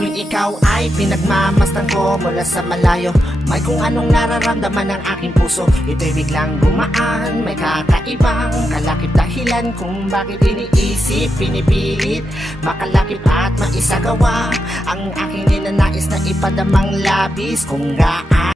tuwing ikaw ay pinagmamasdan ko mula sa malayo. May kung anong nararamdaman ng aking puso, ito'y biglang gumaan. May kakaibang kalakip dahilan kung bakit iniisip, pinipilit makalakip at maisagawa ang aking ninanais na ipadamang labis kung gaan